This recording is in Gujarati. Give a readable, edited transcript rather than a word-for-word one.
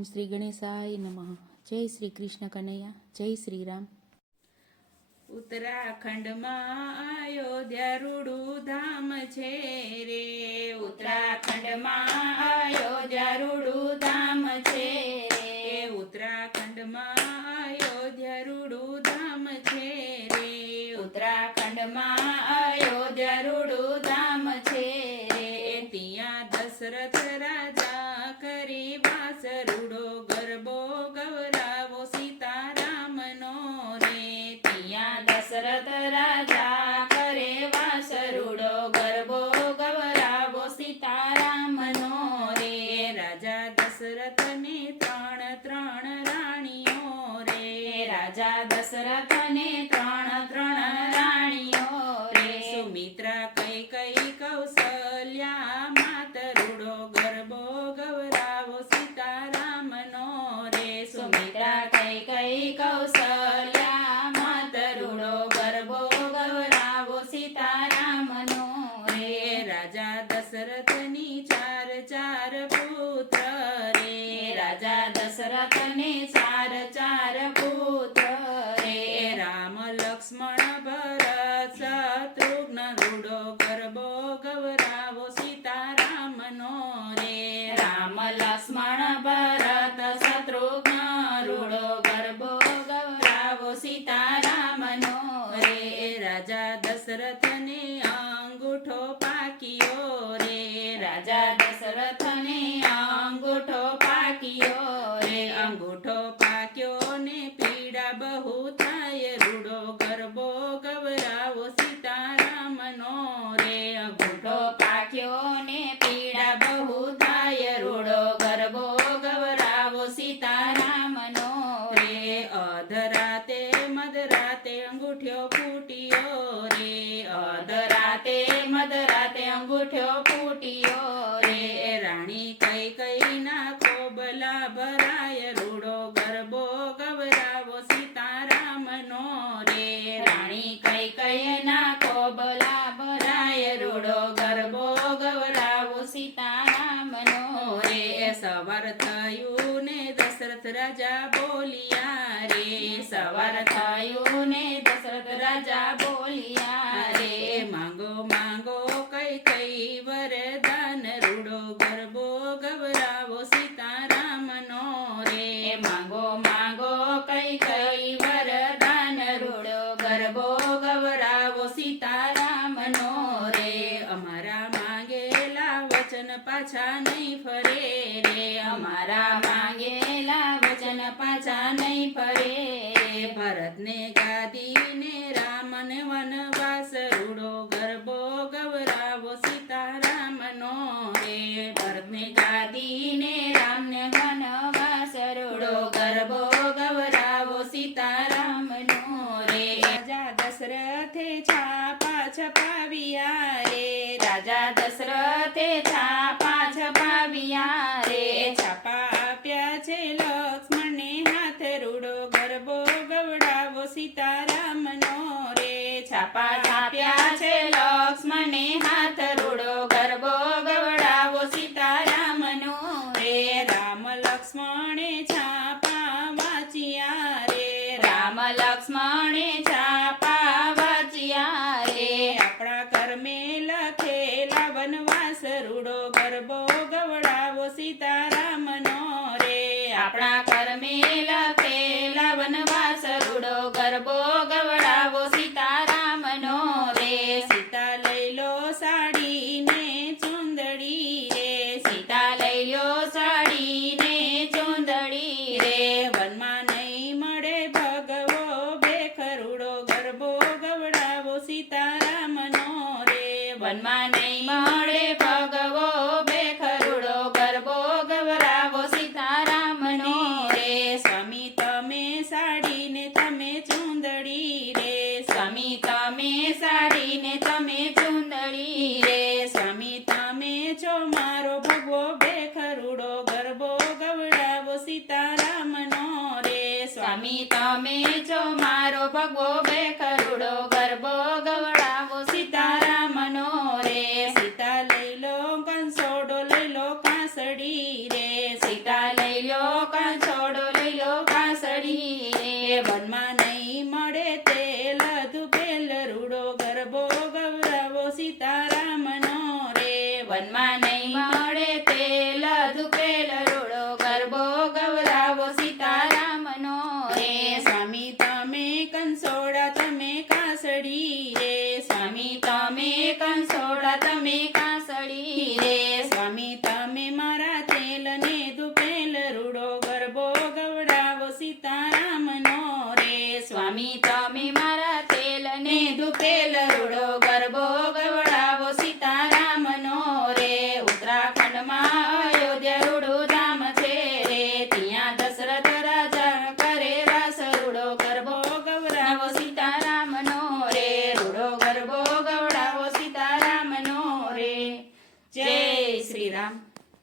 ઓમ શ્રી ગણેશાય નમઃ. જય શ્રી કૃષ્ણ કનૈયા, જય શ્રી રામ. ઉત્તરાખંડમાં અયોધ્યા રૂડું ધામ છે રે. ઉત્તરાખંડમાં અયોધ્યા રૂડું ધામ છે રે. ઉત્તરાખંડમાં અયોધ્યા રૂડું ધામ છે રે. ઉત્તરાખંડમાં અયોધ્યા રૂડું ધામ છે રે. ત્યાં દશરથ રાજા કરી વાસ રૂડો ગરબો ગવરાવો સીતારામનો રે. ત્યાં દશરથ રાજા કરે વાસ રૂડો ગરબો ગવરાવો સીતારામનો રે. રાજા દશરથને ત્રણ રાણીઓ રે. રાજા દશરથને ત્રણ રાણીઓ રે. સુમિત્રા કૈકેયી કૌશલ્યા માત રૂડો ગરબો ગવરાવો સીતારામનો રે. સુમિત્રા કૈકેયી કૌશલ્યા માત રૂડો ગરબો ગવરાવો સીતારામનો રે. રાજા દશરથની ચાર પુત્ર રે. રાજા દશરથને ચાર પુત્ર રે. રામ લક્ષ્મણ ભરત શત્રુઘ્ન રૂડો ગરબો ગવરાવો સીતારામનો રે. રામ લક્ષ્મણ ભરત શત્રુઘ્ન રૂડો ગરબો ગવરાવો સીતારામનો રે. રાજા દશરથને અંગૂઠો પાક્યો રે. રાજા દશરથને અંગૂઠો પાક્યો રે. અંગૂઠો પાક્યો ને પીડા બહુ થાય રૂડો ગરબો ગવરાવો સીતારામનો રે. અંગૂઠો પાક્યો ને પીડા બહુ થાય રૂડો ગરબો ગવરાવો સીતારામનો રે. અધરાતે મધરાતે અંગૂઠ્યો ફૂટ્યો રે. અધરાતે મધરાતે અંગૂઠો ફૂટ્યો રે. રાણી કૈકેયીના ખોબલા ભરાય રૂડો ગરબો ગવરાવો સીતારામનો રે. રાણી કૈકેયીના કોબલા ભરાય રૂડો ગરબો ગવરાવો સીતારામનો રે. સવાર થયું ને દશરથ રાજા બોલિયા રે. સવાર થયું ને દશરથ રાજા બોલિયા રે. માંગો માંગો કૈકેયી વરદાન રૂડો ગરબો ગવરાવો સીતારામનો રે. માંગો માંગો કૈકેયી વરદાન રૂડો ગરબો ગવરાવો સીતારામનો રે. અમારા માંગેલા વચન પાછા નહીં ફરે રે. અમારા માંગેલા વચન પાછા નહીં ફરે. ભરતને ગાદીને રામને વનવાસ રૂડો ગરબો ગવરાવો સીતારામનો રે. ભરતને ગાદીને રામને વનવાસ રૂડો ગરબો ગવરાવો સીતારામનો રે. રાજા દશરથે છાપા છપાવ્યા રે. રાજા દશરથે છાપા છપાવ્યા રે. છાપા આપ્યા છે લક્ષ્મણને હાથ રૂડો ગરબો ગવડાવો સીતારામનો રે. છાપા છાપ્યા છે લક્ષ્મણને હાથ રૂડો ગરબો ગવડાવો સીતારામનો રે. રામ લક્ષ્મણે છાપા વાંચ્યા રે. રામ લક્ષ્મણે છાપા વાંચ્યા રે. આપણા કર્મે લખેલા વનવાસ રૂડો ગરબો ગવડાવો સીતારામનો રે. આપણા કર્મે લખેલા વનવાસ રૂડો ગરબો ગવડાવો સીતારામનો રે. સીતા લઈ લો સાડી ને ચુંદડી રે. સીતા લઈ લ્યો સાડી ને ચૂંદડી રે. વનમાં નહીં મળે ભગવો બેખરૂડો ગરબો ગવડાવો સીતારામનો રે. વનમાં નહીં મળે ભગવો બેખરૂડો ગરબો ગવરાવો સીતારામનો રે. સ્વામી તમે સાડી ને તમે ચુંદડી રે. સ્વામી તમે સાડી ને તમે ચૂંદડી રે. સ્વામી તમે છો મારો ભગવો બેખરૂડો ગરબો ગવડાવો સીતારામનો રે. સ્વામી તમે છો મારો ભગવો બેખરૂડો ગરબો ગવડાવો સીતારામનો રે. સીતા લઈ લો કંસોડો લઈ લો કાંસડી રે. સીતા લઈ લ્યો કાંસળી રે સ્વામી તમે કંસોડા તમે કાંસળી રે સ્વામી તમે મારા તેલને ધૂપેલ રૂડો ગરબો ગવડાવો સીતારામનો રે સ્વામી તમે મારા તેલને ધૂપેલ રૂડો ગરબો ગવડાવો સીતારામનો રે ઉત્તરાખંડમાં અયોધ્યા રૂડું ધામ છે રે ત્યાં દશરથ રાજા કરે રાસ રૂડો ગરબો ગવડાવો સીતારામનો રે રૂડો ગરબો ગવડાવો સીતારામનો રે જય શ્રી રામ.